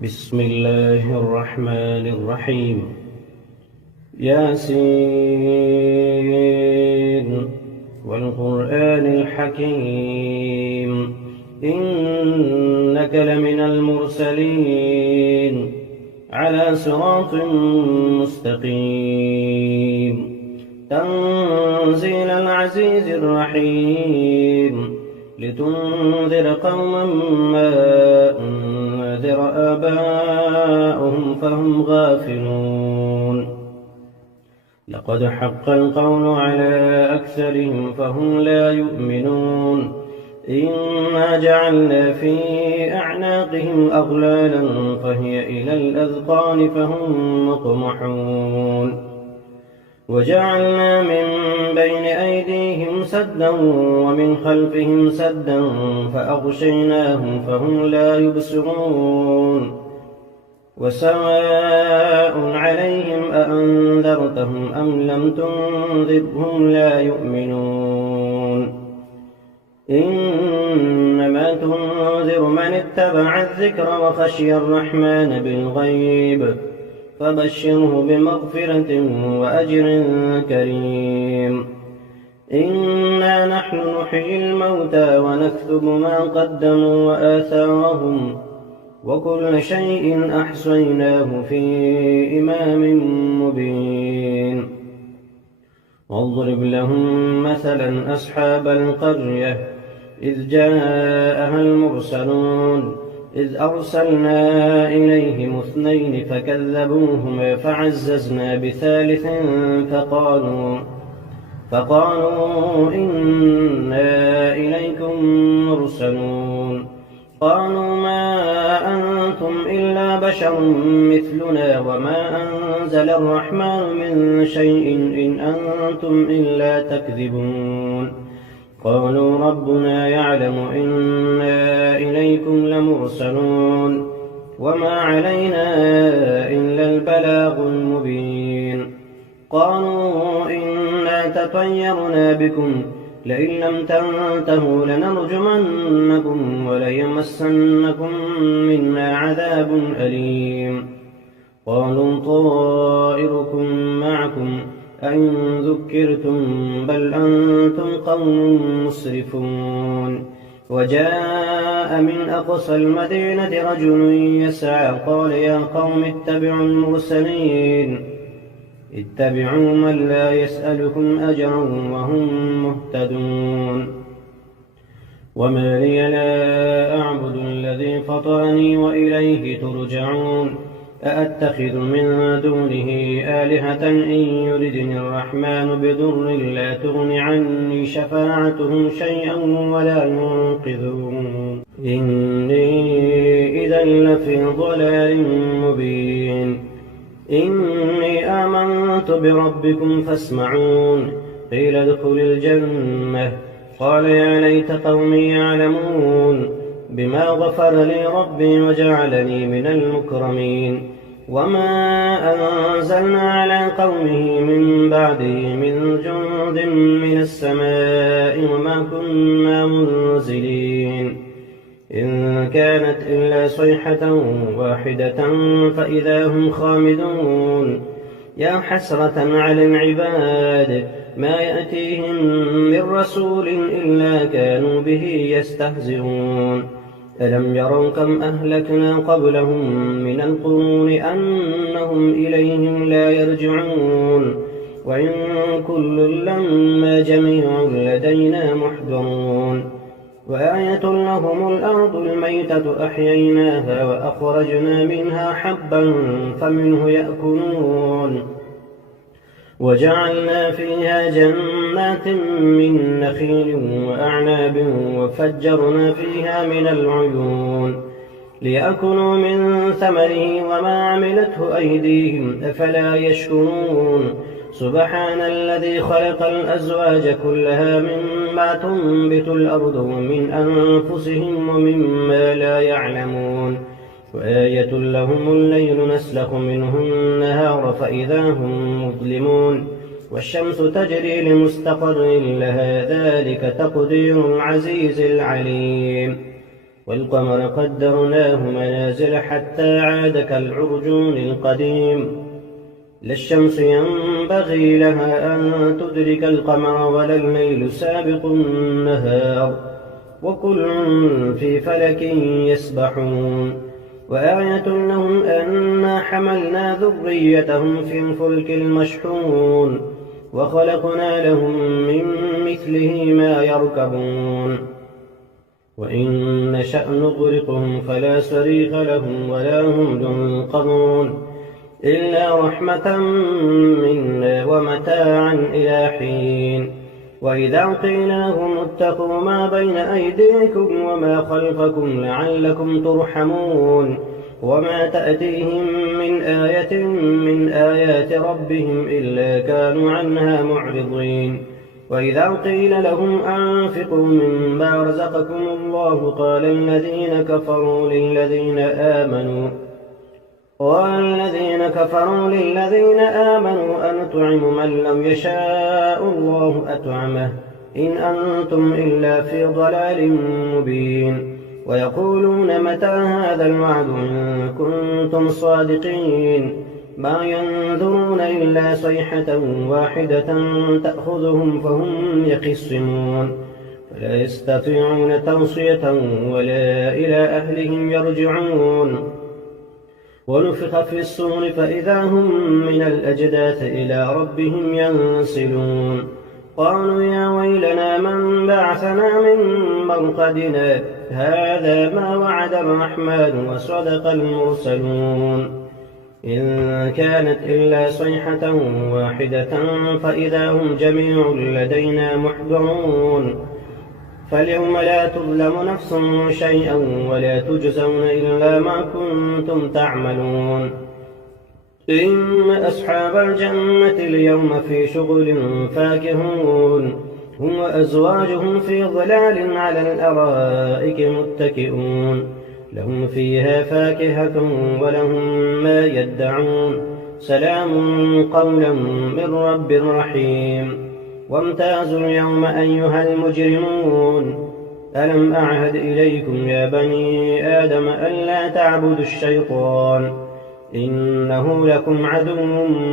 بسم الله الرحمن الرحيم. ياسين والقرآن الحكيم إنك لمن المرسلين على صراط مستقيم تنزيل العزيز الرحيم لتنذر قوما ما أنذر آباؤهم فهم غافلون. لقد حق القول على أكثرهم فهم لا يؤمنون. إنا جعلنا في أعناقهم أغلالا فهي إلى الأذقان فهم مقمحون. وجعلنا من بين أيديهم سدا ومن خلفهم سدا فأغشيناهم فهم لا يبصرون. وسواء عليهم أأنذرتهم أم لم تنذرهم لا يؤمنون. إنما تنذر من اتبع الذكر وخشي الرحمن بالغيب فبشره بمغفرة وأجر كريم. إنا نحن نحيي الموتى ونكتب ما قدموا وآثارهم وكل شيء أحصيناه في إمام مبين. واضرب لهم مثلا أصحاب القرية إذ جاءها المرسلون إذ أرسلنا إليهم 2 فكذبوهما فعززنا بثالث فقالوا إنا إليكم مرسلون. قالوا ما أنتم إلا بشر مثلنا وما أنزل الرحمن من شيء إن أنتم إلا تكذبون. قالوا ربنا يعلم إنا إليكم لمرسلون وما علينا إلا البلاغ المبين. قالوا إنا تطيرنا بكم لئن لم تنتهوا لنرجمنكم وليمسنكم منا عذاب أليم. قالوا طائركم معكم أئن ذكرتم بل أنتم قوم مسرفون. وجاء من أقصى المدينة رجل يسعى قال يا قوم اتبعوا المرسلين اتبعوا من لا يسألكم أجرا وهم مهتدون. وما لي لا أعبد الذي فطرني وإليه ترجعون. أأتخذ من دونه آلهة إن يردني الرحمن بضر لا تغن عني شفاعتهم شيئا ولا ينقذون. إني إذا لفي ضلال مبين. إني آمنت بربكم فاسمعون. قيل ادخل الجنة قال يا ليت قومي يعلمون بما غفر لي ربي وجعلني من المكرمين. وما أنزلنا على قومه من بعده من جند من السماء وما كنا منزلين. إن كانت إلا صيحة واحدة فإذا هم خامدون. يا حسرة على العباد ما يأتيهم من رسول إلا كانوا به يستهزئون. ألم يروا كم أهلكنا قبلهم من القرون أنهم إليهم لا يرجعون. وإن كل لما جميع لدينا محضرون. وآية لهم الأرض الميتة أحييناها وأخرجنا منها حبا فمنه يأكلون. وجعلنا فيها جنات من نخيل وأعناب وفجرنا فيها من العيون ليأكلوا من ثمره وما عملته أيديهم أفلا يشكرون. سبحان الذي خلق الأزواج كلها مما تنبت الأرض ومن أنفسهم ومما لا يعلمون. وآية لهم الليل نسلخ منه النهار فإذا هم مظلمون. والشمس تجري لمستقر لها ذلك تقدير العزيز العليم. والقمر قدرناه منازل حتى عاد كالعرجون القديم لا الشمس ينبغي لها أن تدرك القمر ولا الليل سابق النهار وكل في فلك يسبحون وآية لهم أنا حملنا ذريتهم في الفلك المشحون وخلقنا لهم من مثله ما يركبون وإن نشأ نغرقهم فلا صريخ لهم ولا هم ينقذون إلا رحمة منا ومتاعا إلى حين وإذا قيل لهم اتقوا ما بين أيديكم وما خلفكم لعلكم ترحمون وما تأتيهم من آية من آيات ربهم إلا كانوا عنها معرضين وإذا قيل لهم أنفقوا مما رزقكم الله قال الذين كفروا للذين آمنوا أنطعم من لم يشاء الله أطعمه إن أنتم إلا في ضلال مبين ويقولون متى هذا الوعد إن كنتم صادقين ما ينظرون إلا صيحة واحدة تأخذهم فهم يخصمون فلا يستطيعون توصية ولا إلى أهلهم يرجعون ونفخ في الصور فإذا هم من الأجداث إلى ربهم ينسلون قالوا يا ويلنا من بعثنا من مرقدنا هذا ما وعد الرحمن وصدق المرسلون إن كانت إلا صيحة واحدة فإذا هم جميع لدينا محضرون فاليوم لا تظلم نفس شيئا ولا تجزون إلا ما كنتم تعملون إن أصحاب الجنة اليوم في شغل فاكهون هم وأزواجهم في ظلال على الأرائك متكئون لهم فيها فاكهة ولهم ما يدعون سلام قولا من رب رحيم وامتازوا اليوم أيها المجرمون ألم أعهد إليكم يا بني آدم ألا تعبدوا الشيطان إنه لكم عدو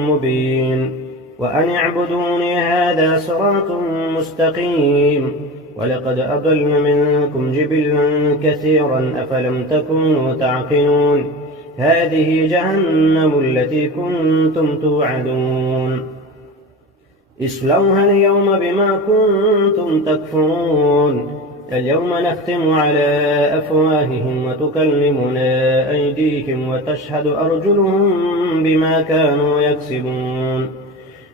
مبين وأن اعبدوني هذا صراط مستقيم ولقد أضل منكم جبلا كثيرا أفلم تكونوا تعقلون هذه جهنم التي كنتم توعدون اصلوها اليوم بما كنتم تكفرون اليوم نختم على أفواههم وتكلمنا أيديهم وتشهد أرجلهم بما كانوا يكسبون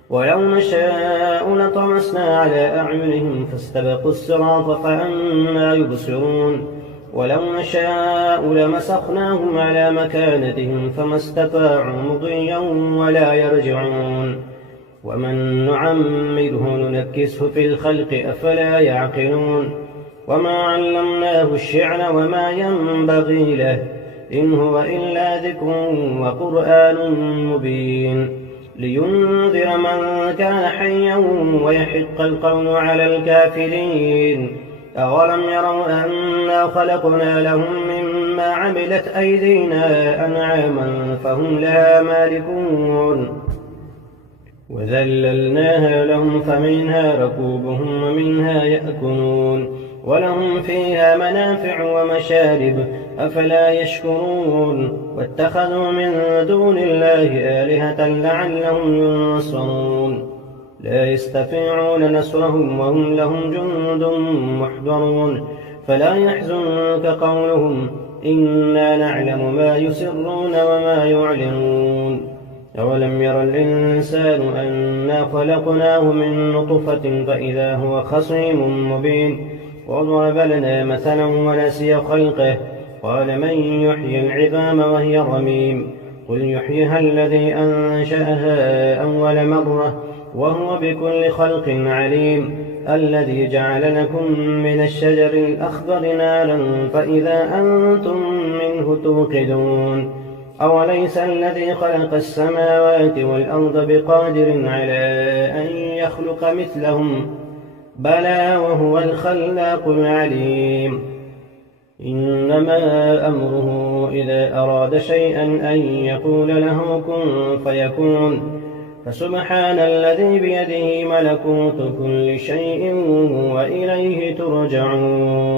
ولو نشاء لطمسنا على أعينهم فاستبقوا الصراط فأنى يبصرون ولو نشاء لمسخناهم على مكانتهم فما استطاعوا مضيا ولا يرجعون ومن نعمره ننكسه في الخلق أفلا يعقلون وما علمناه الشعر وما ينبغي له إن هو إلا ذكر وقرآن مبين لينذر من كان حيا ويحق القول على الكافرين أولم يروا أنا خلقنا لهم مما عملت أيدينا أنعاما فهم لها مالكون وذللناها لهم فمنها ركوبهم ومنها يأكلون ولهم فيها منافع ومشارب أفلا يشكرون واتخذوا من دون الله آلهة لعلهم ينصرون لا يستطيعون نصرهم وهم لهم جند محضرون فلا يحزنك قولهم إنا نعلم ما يسرون وما يعلنون أولم ير الإنسان أنا خلقناه من نطفة فإذا هو خصيم مبين وضرب لنا مثلا ونسي خلقه قال من يحيي العظام وهي رميم قل يحييها الذي أنشأها أول مرة وهو بكل خلق عليم الذي جعل لكم من الشجر الأخضر نارا فإذا أنتم منه توقدون أوليس الذي خلق السماوات والأرض بقادر على أن يخلق مثلهم بلى وهو الخلاق العليم إنما أمره إذا أراد شيئا أن يقول له كن فيكون. فسبحان الذي بيده ملكوت كل شيء وإليه ترجعون.